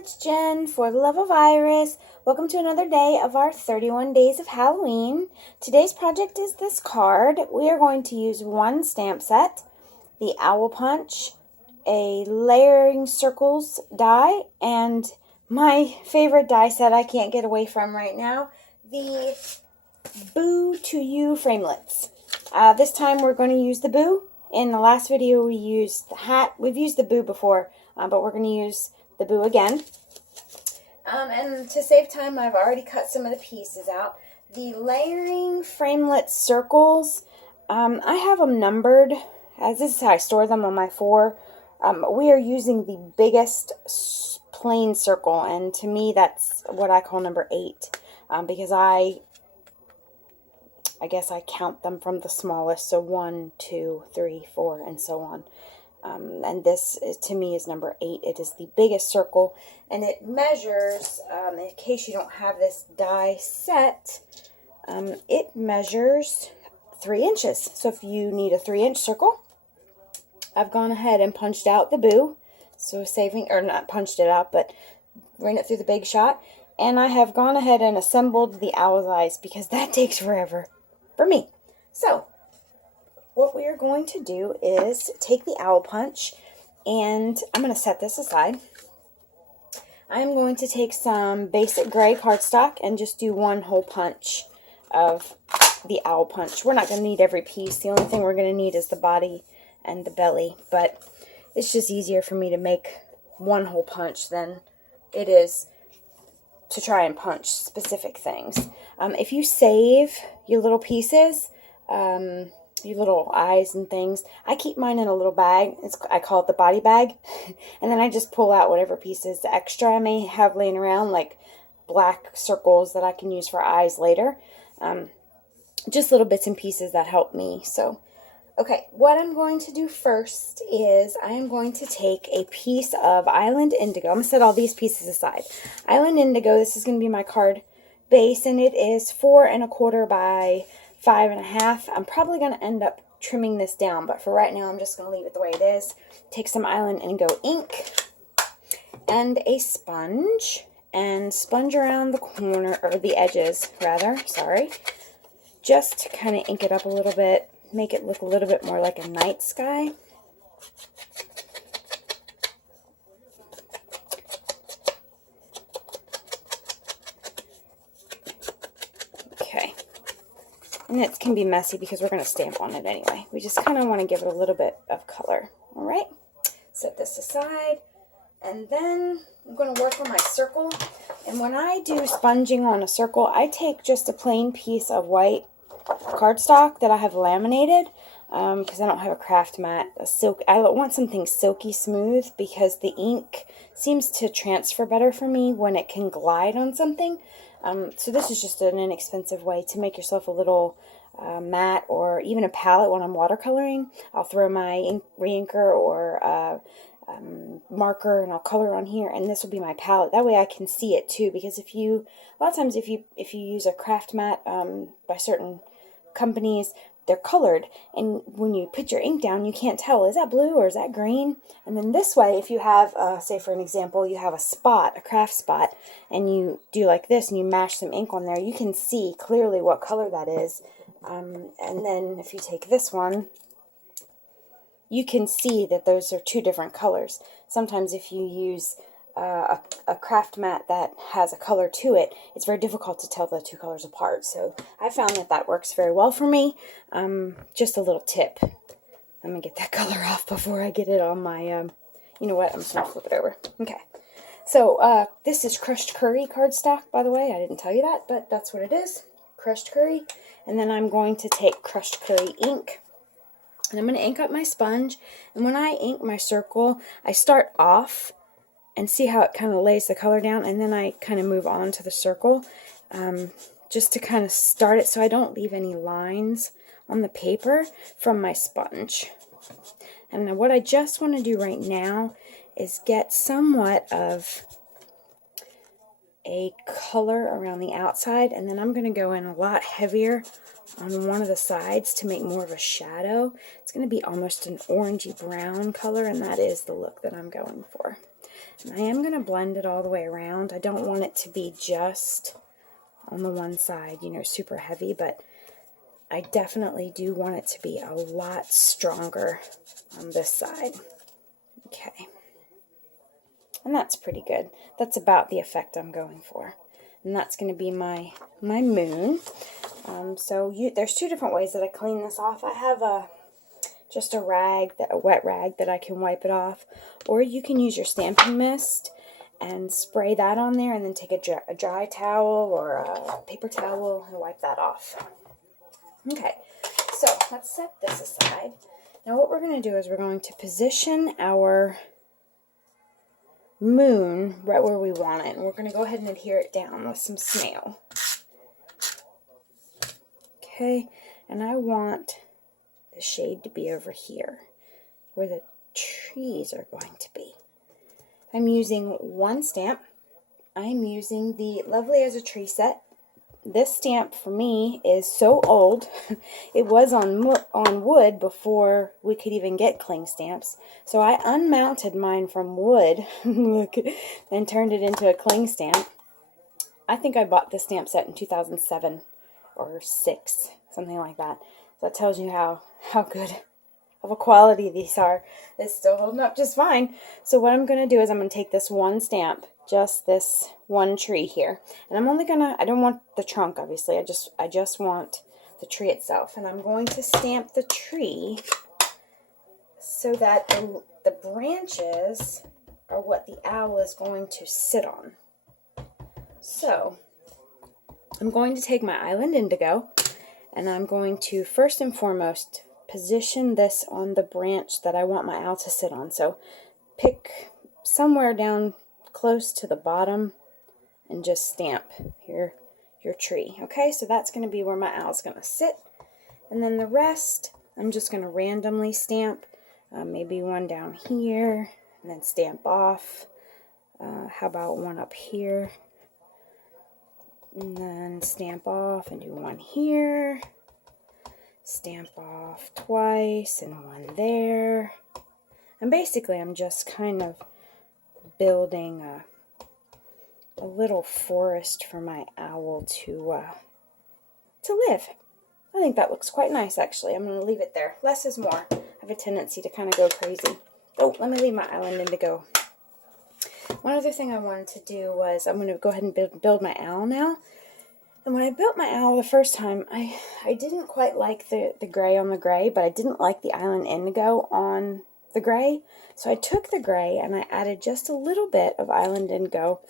it's Jen for the love of Iris. Welcome to another day of our 31 days of Halloween. Today's project is this card. We are going to use one stamp set, the Owl Punch, a layering circles die, and my favorite die set I can't get away from right now, the Boo to You framelits. This time we're going to use the Boo. In the last video we used the hat. We've used the Boo before, but we're going to use the Boo again. And to save time, I've already cut some of the pieces out. The layering framelit circles, I have them numbered, as this is how I store them on my 4. We are using the biggest plain circle, and to me that's what I call number 8, because I guess I count them from the smallest, so 1, 2, 3, 4, and so on. And this, to me, is number 8. It is the biggest circle, and it measures, in case you don't have this die set, it measures 3 inches. So if you need a 3-inch circle, I've gone ahead and punched out the Boo, so saving, or not punched it out, but ran it through the Big Shot, and I have gone ahead and assembled the owl's eyes, because that takes forever for me. So what we are going to do is take the Owl Punch, and I'm going to set this aside. I'm going to take some basic gray cardstock and just do one whole punch of the Owl Punch. We're not going to need every piece. The only thing we're going to need is the body and the belly, but it's just easier for me to make one whole punch than it is to try and punch specific things. If you save your little pieces, your little eyes and things, I keep mine in a little bag. I call it the body bag. And then I just pull out whatever pieces extra I may have laying around, like black circles that I can use for eyes later. Just little bits and pieces that help me. So, okay, what I'm going to do first is I am going to take a piece of Island Indigo. I'm going to set all these pieces aside. Island Indigo, this is going to be my card base, and it is 4 1/4 by 5 1/2. I'm probably going to end up trimming this down, but for right now I'm just going to leave it the way it is. Take some Island Indigo ink and a sponge, and sponge around the corner, or the edges rather, sorry, just to kind of ink it up a little bit, make it look a little bit more like a night sky. Okay. And it can be messy because we're going to stamp on it anyway. We just kind of want to give it a little bit of color. Alright, set this aside. And then I'm going to work on my circle. And when I do sponging on a circle, I take just a plain piece of white cardstock that I have laminated, because I don't have a craft mat. I want something silky smooth, because the ink seems to transfer better for me when it can glide on something. So this is just an inexpensive way to make yourself a little mat, or even a palette when I'm watercoloring. I'll throw my re-inker or marker and I'll color on here, and this will be my palette. That way I can see it too, because a lot of times if you use a craft mat by certain companies, they're colored, and when you put your ink down you can't tell, is that blue or is that green? And then this way, if you have say for an example, you have a craft spot, and you do like this and you mash some ink on there, you can see clearly what color that is. And then if you take this one, you can see that those are 2 different colors. Sometimes if you use a craft mat that has a color to it, it's very difficult to tell the 2 colors apart. So I found that works very well for me. Just a little tip. Let me get that color off before I get it on my, you know what, I'm just going to flip it over. Okay. So this is crushed curry cardstock, by the way. I didn't tell you that, but that's what it is. Crushed curry. And then I'm going to take crushed curry ink, and I'm going to ink up my sponge. And when I ink my circle, I start off and see how it kind of lays the color down, and then I kind of move on to the circle, just to kind of start it so I don't leave any lines on the paper from my sponge. And now what I just want to do right now is get somewhat of a color around the outside, and then I'm going to go in a lot heavier on one of the sides to make more of a shadow. It's going to be almost an orangey brown color, and that is the look that I'm going for. I am going to blend it all the way around. I don't want it to be just on the one side, you know, super heavy, but I definitely do want it to be a lot stronger on this side. Okay. And that's pretty good. That's about the effect I'm going for. And that's going to be my moon. There's two different ways that I clean this off. I have just a wet rag that I can wipe it off, or you can use your Stampin' Mist and spray that on there, and then take a dry towel or a paper towel and wipe that off. Okay, so let's set this aside. Now what we're going to do is we're going to position our moon right where we want it, and we're going to go ahead and adhere it down with some snail. Okay, and I want the shade to be over here where the trees are going to be. I'm using one stamp. I'm using the Lovely as a Tree set. This stamp for me is so old. It was on wood before we could even get cling stamps. So I unmounted mine from wood look, and turned it into a cling stamp. I think I bought this stamp set in 2007 or 6, something like that. So that tells you how good of a quality these are. It's still holding up just fine. So what I'm going to do is I'm going to take this one stamp, just this one tree here, and I'm only going to, I don't want the trunk obviously, I just want the tree itself, and I'm going to stamp the tree so that the branches are what the owl is going to sit on. So I'm going to take my Island Indigo, and I'm going to first and foremost position this on the branch that I want my owl to sit on. So pick somewhere down close to the bottom and just stamp your tree. Okay, so that's going to be where my owl's going to sit. And then the rest, I'm just going to randomly stamp. Maybe one down here, and then stamp off. How about one up here? And then stamp off and do one here. Stamp off twice and one there. And basically I'm just kind of building a little forest for my owl to live. I think that looks quite nice actually. I'm going to leave it there. Less is more. I have a tendency to kind of go crazy. Oh, let me leave my Island Indigo. One other thing I wanted to do was I'm going to go ahead and build my owl now. And when I built my owl the first time, I didn't quite like the gray on the gray, but I didn't like the Island Indigo on the gray. So I took the gray and I added just a little bit of Island Indigo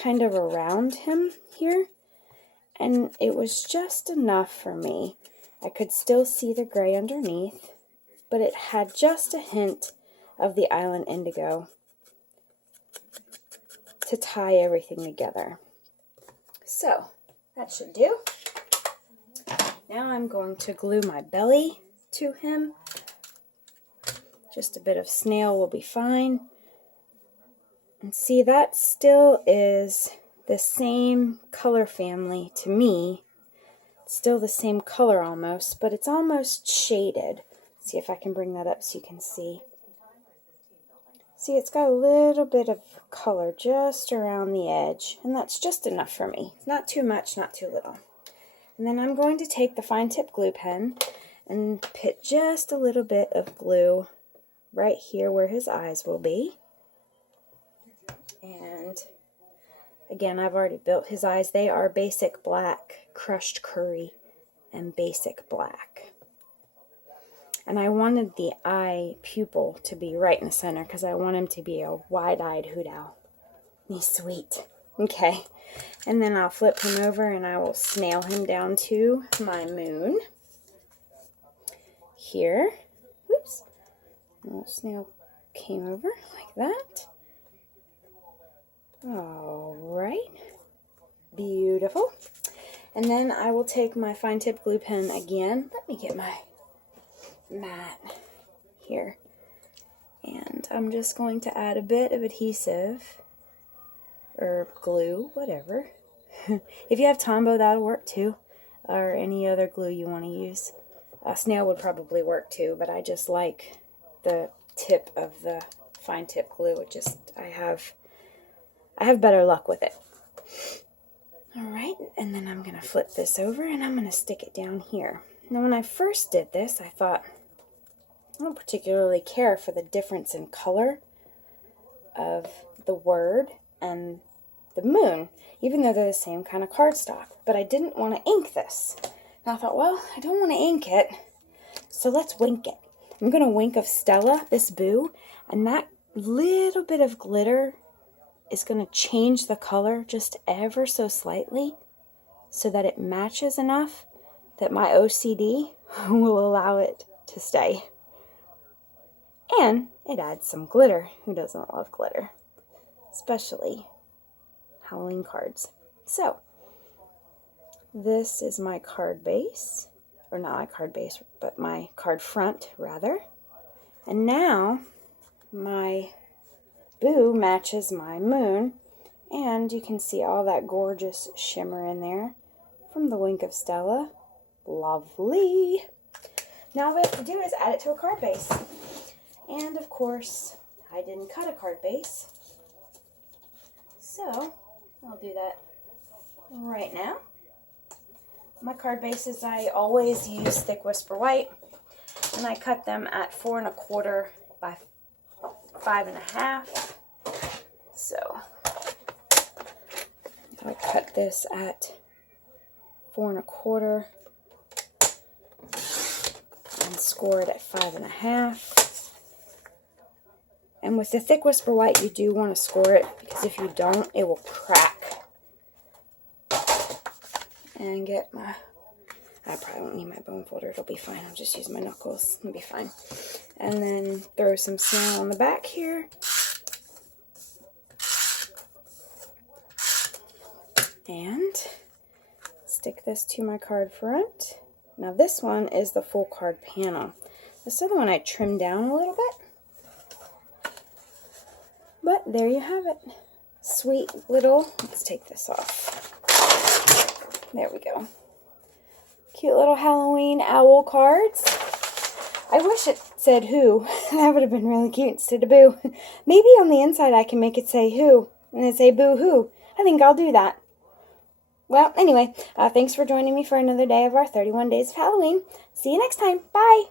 kind of around him here. And it was just enough for me. I could still see the gray underneath, but it had just a hint of the Island Indigo to tie everything together. So that should do. Now I'm going to glue my belly to him. Just a bit of snail will be fine. And see, that still is the same color family to me. It's still the same color almost, but it's almost shaded. Let's see if I can bring that up so you can see. See, it's got a little bit of color just around the edge, and that's just enough for me. Not too much, not too little. And then I'm going to take the fine tip glue pen and put just a little bit of glue right here where his eyes will be. And again, I've already built his eyes. They are basic black, crushed curry, and basic black. And I wanted the eye pupil to be right in the center because I want him to be a wide-eyed hoot owl. He's sweet. Okay. And then I'll flip him over and I will snail him down to my moon. Here. Whoops. A little snail came over like that. Alright. Beautiful. And then I will take my fine tip glue pen again. Let me get my mat here, and I'm just going to add a bit of adhesive or glue, whatever. If you have Tombow, that'll work too, or any other glue you want to use. Snail would probably work too, but I just like the tip of the fine tip glue. I have I have better luck with it. Alright, and then I'm going to flip this over and I'm going to stick it down here. Now when I first did this, I thought, I don't particularly care for the difference in color of the word and the moon, even though they're the same kind of cardstock. But I didn't want to ink this. And I thought, well, I don't want to ink it, so let's wink it. I'm going to wink of Stella, this boo, and that little bit of glitter is going to change the color just ever so slightly so that it matches enough that my OCD will allow it to stay. And it adds some glitter. Who doesn't love glitter? Especially Halloween cards. So, this is my card base. Or not my card base, but my card front, rather. And now, my boo matches my moon. And you can see all that gorgeous shimmer in there from the Wink of Stella. Lovely. Now all we have to do is add it to a card base. And of course, I didn't cut a card base. So, I'll do that right now. My card bases, I always use Thick Whisper White, and I cut them at 4 1/4 by 5 1/2. So, I cut this at 4 1/4 and score it at 5 1/2. And with the Thick Whisper White, you do want to score it, because if you don't, it will crack. And get my, I probably won't need my bone folder, it'll be fine. I'll just use my knuckles, it'll be fine. And then throw some snail on the back here. And stick this to my card front. Now this one is the full card panel. This other one I trimmed down a little bit. But there you have it. Sweet little, let's take this off. There we go. Cute little Halloween owl cards. I wish it said who. That would have been really cute instead of boo. Maybe on the inside I can make it say who. And then say boo hoo. I think I'll do that. Well, anyway, thanks for joining me for another day of our 31 Days of Halloween. See you next time. Bye.